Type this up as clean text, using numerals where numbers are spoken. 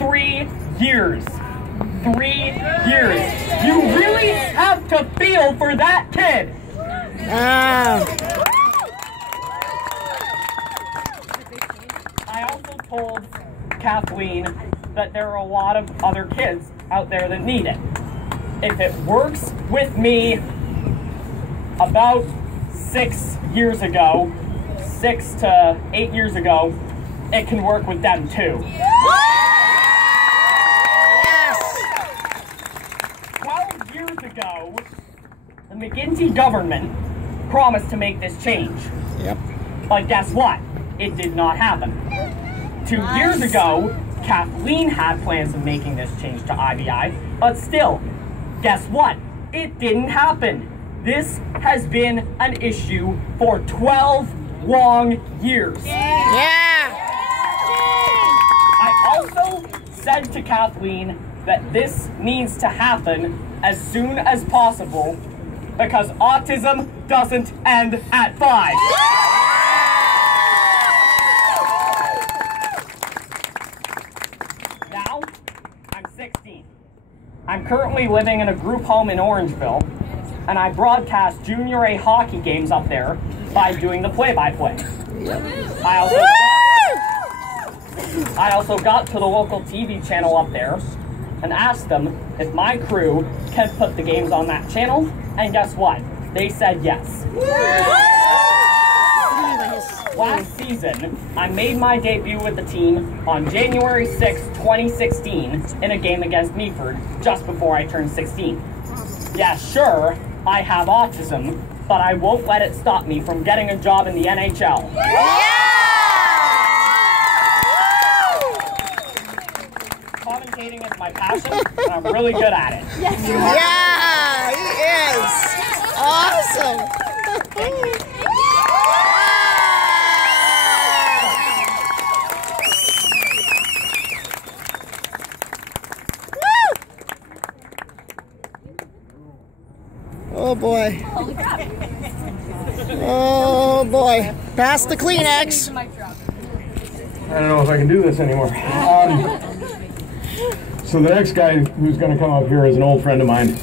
3 years. 3 years. You really have to feel for that kid. I also told Kathleen that there are a lot of other kids out there that need it. If it works with me about 6 years ago, 6 to 8 years ago, it can work with them too. Yes! 12 years ago, the McGuinty government promised to make this change. Yep. But guess what? It did not happen. 2 years ago, Kathleen had plans of making this change to IBI, but still, guess what? It didn't happen. This has been an issue for 12 long years. Yeah! I also said to Kathleen that this needs to happen as soon as possible because autism doesn't end at 5. Now, I'm 16. I'm currently living in a group home in Orangeville, and I broadcast Junior A hockey games up there by doing the play-by-play. I also got to the local TV channel up there and asked them if my crew can put the games on that channel, and guess what? They said yes. Last season, I made my debut with the team on January 6, 2016 in a game against Meaford just before I turned 16. Yeah, sure, I have autism, but I won't let it stop me from getting a job in the NHL. Commentating is my passion, and I'm really good at it. Yeah, he is. Awesome. Oh boy. Oh boy. Pass the Kleenex. I don't know if I can do this anymore. So the next guy who's going to come up here is an old friend of mine.